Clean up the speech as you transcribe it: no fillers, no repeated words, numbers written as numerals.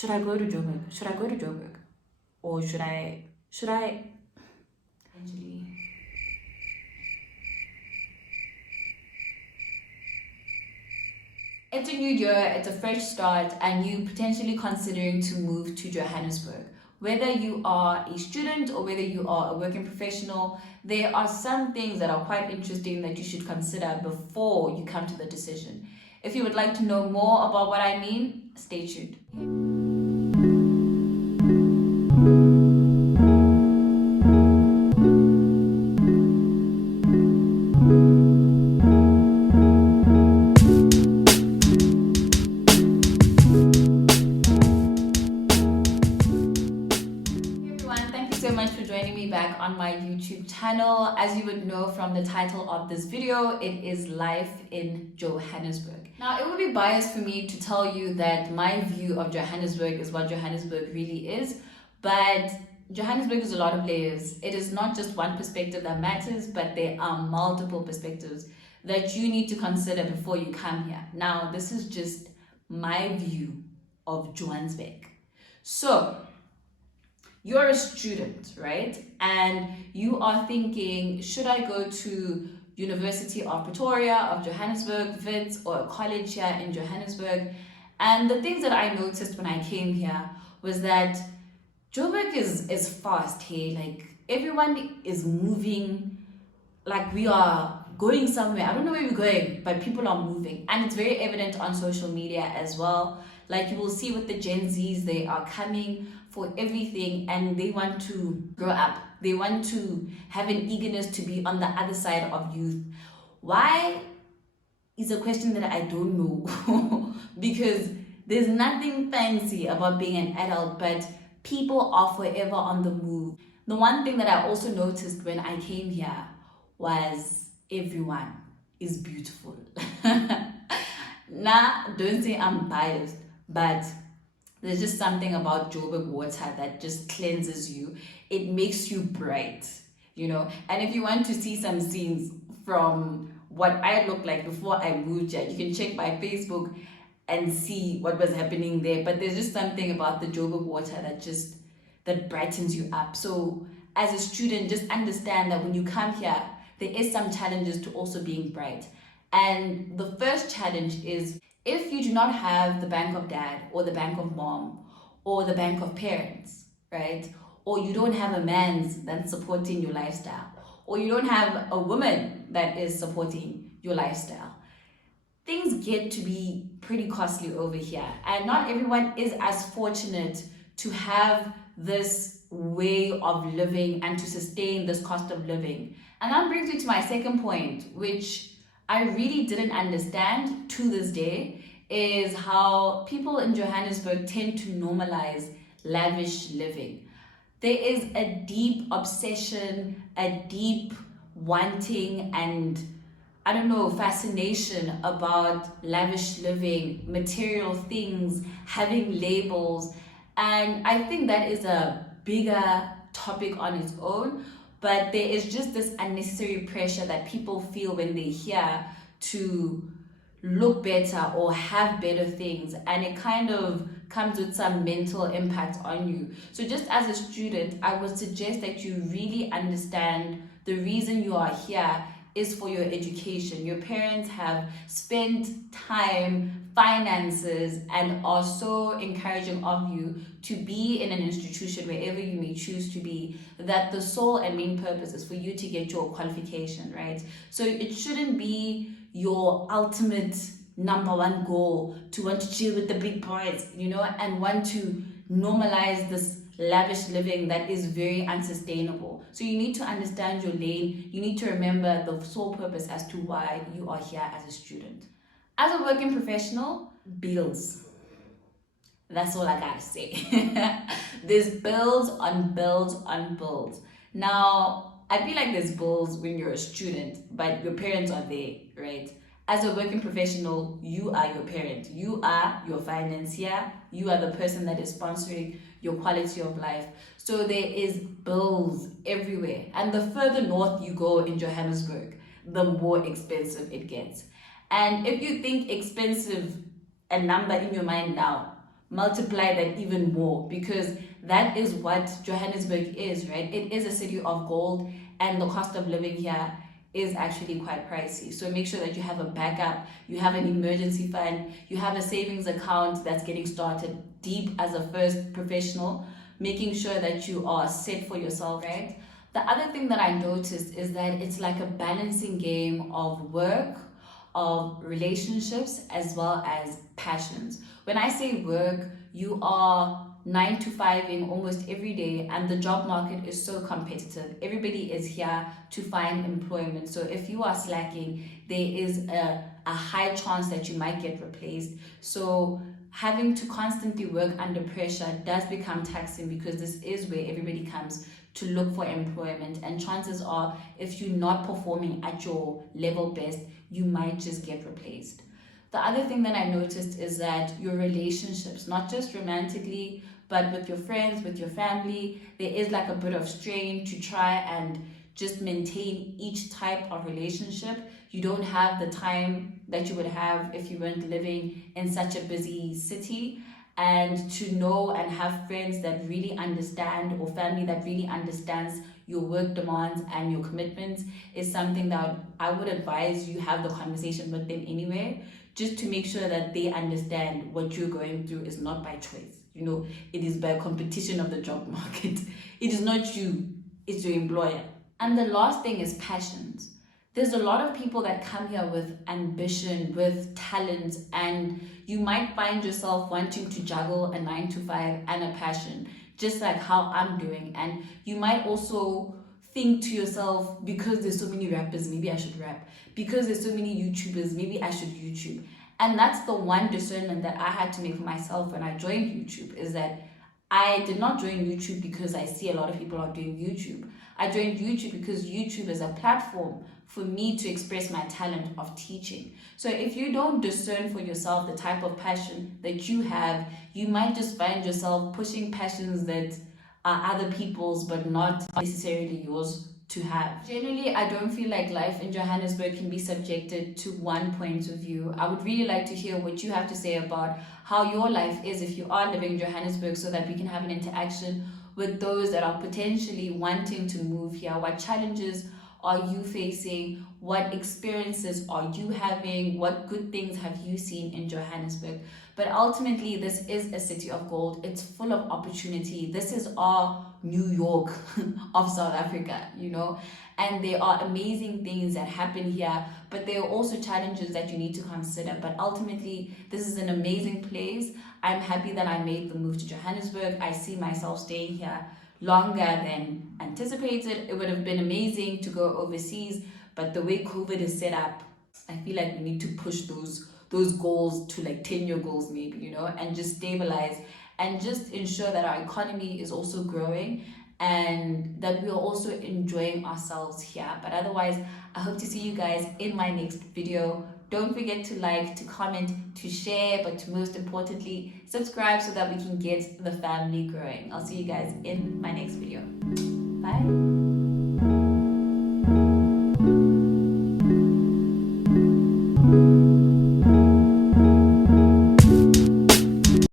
should I go to Joburg? Should I go to Joburg? Or should I actually? It's a new year, it's a fresh start, and you potentially considering to move to Johannesburg. Whether you are a student or whether you are a working professional, there are some things that are quite interesting that you should consider before you come to the decision. If you would like to know more about what I mean, stay tuned. So much for joining me back on my YouTube channel. As you would know from the title of this video, it is Life in Johannesburg. Now, it would be biased for me to tell you that my view of Johannesburg is what Johannesburg really is, but Johannesburg is a lot of layers. It is not just one perspective that matters, but there are multiple perspectives that you need to consider before you come here. Now, this is just my view of Johannesburg. So, you're a student, right? And you are thinking, should I go to University of Pretoria, of Johannesburg, Wits, or a college here in Johannesburg? And the things that I noticed when I came here was that Joburg is fast here. Like, everyone is moving, like we are going somewhere. I don't know where we're going, but people are moving. And it's very evident on social media as well. Like, you will see with the Gen Zs, they are coming for everything and they want to grow up. They want to have an eagerness to be on the other side of youth. Why is a question that I don't know. Because there's nothing fancy about being an adult, but people are forever on the move. The one thing that I also noticed when I came here was everyone is beautiful. Nah, don't say I'm biased, but there's just something about Joburg water that just cleanses you. It makes you bright, you know. And if you want to see some scenes from what I looked like before I moved here, you can check my Facebook and see what was happening there. But there's just something about the Joburg water that brightens you up. So as a student, just understand that when you come here, there is some challenges to also being bright. And the first challenge is, if you do not have the bank of dad or the bank of mom or the bank of parents, right? Or you don't have a man that's supporting your lifestyle, or you don't have a woman that is supporting your lifestyle, things get to be pretty costly over here. And not everyone is as fortunate to have this way of living and to sustain this cost of living. And that brings me to my second point, which I really didn't understand to this day, is how people in Johannesburg tend to normalize lavish living. There is a deep obsession, a deep wanting, and I don't know, fascination about lavish living, material things, having labels. And I think that is a bigger topic on its own. But there is just this unnecessary pressure that people feel when they're here to look better or have better things, and it kind of comes with some mental impact on you. So just as a student, I would suggest that you really understand the reason you are here is for your education. Your parents have spent time, finances, and are so encouraging of you to be in an institution, wherever you may choose to be, that the sole and main purpose is for you to get your qualification, right? So it shouldn't be your ultimate number one goal to want to chill with the big boys, you know, and want to normalize this lavish living that is very unsustainable. So you need to understand your lane. You need to remember the sole purpose as to why you are here as a student. As a working professional, bills. That's all I gotta say. There's bills on bills on bills. Now, I feel like there's bills when you're a student, but your parents are there, right? As a working professional, you are your parent. You are your financier. You are the person that is sponsoring your quality of life. So there is bills everywhere. And the further north you go in Johannesburg, the more expensive it gets. And if you think expensive a number in your mind now, multiply that even more, because that is what Johannesburg is, right? It is a city of gold, and the cost of living here is actually quite pricey. So make sure that you have a backup, you have an emergency fund, you have a savings account that's getting started deep as a first professional, making sure that you are set for yourself, right? The other thing that I noticed is that it's like a balancing game of work, of relationships, as well as passions. When I say work, you are 9 to 5 in almost every day, and the job market is so competitive. Everybody is here to find employment. So if you are slacking, there is a high chance that you might get replaced. So having to constantly work under pressure does become taxing, because this is where everybody comes to look for employment, and chances are, if you're not performing at your level best, you might just get replaced. The other thing that I noticed is that your relationships, not just romantically, but with your friends, with your family, there is like a bit of strain to try and just maintain each type of relationship. You don't have the time that you would have if you weren't living in such a busy city. And to know and have friends that really understand, or family that really understands your work demands and your commitments, is something that I would advise you have the conversation with them anyway, just to make sure that they understand what you're going through is not by choice. You know, it is by competition of the job market. It is not you, it's your employer. And the last thing is passions. There's a lot of people that come here with ambition, with talent, and you might find yourself wanting to juggle a 9 to 5 and a passion, just like how I'm doing. And you might also think to yourself, because there's so many rappers, maybe I should rap. Because there's so many YouTubers, maybe I should YouTube. And that's the one discernment that I had to make for myself when I joined YouTube, is that I did not join YouTube because I see a lot of people are doing YouTube. I joined YouTube because YouTube is a platform for me to express my talent of teaching. So if you don't discern for yourself the type of passion that you have, you might just find yourself pushing passions that are other people's but not necessarily yours to have. Generally, I don't feel like life in Johannesburg can be subjected to one point of view. I would really like to hear what you have to say about how your life is if you are living in Johannesburg, so that we can have an interaction with those that are potentially wanting to move here. What challenges are you facing? What experiences are you having? What good things have you seen in Johannesburg? But ultimately, this is a city of gold. It's full of opportunity. This is our New York of South Africa, you know? And there are amazing things that happen here, but there are also challenges that you need to consider. But ultimately, this is an amazing place. I'm happy that I made the move to Johannesburg. I see myself staying here longer than anticipated. It would have been amazing to go overseas, but the way COVID is set up, I feel like we need to push those goals to like 10-year goals maybe, you know, and just stabilize and just ensure that our economy is also growing and that we are also enjoying ourselves here. But otherwise, I hope to see you guys in my next video. Don't forget to like, to comment, to share, but most importantly, subscribe so that we can get the family growing. I'll see you guys in my next video. Bye.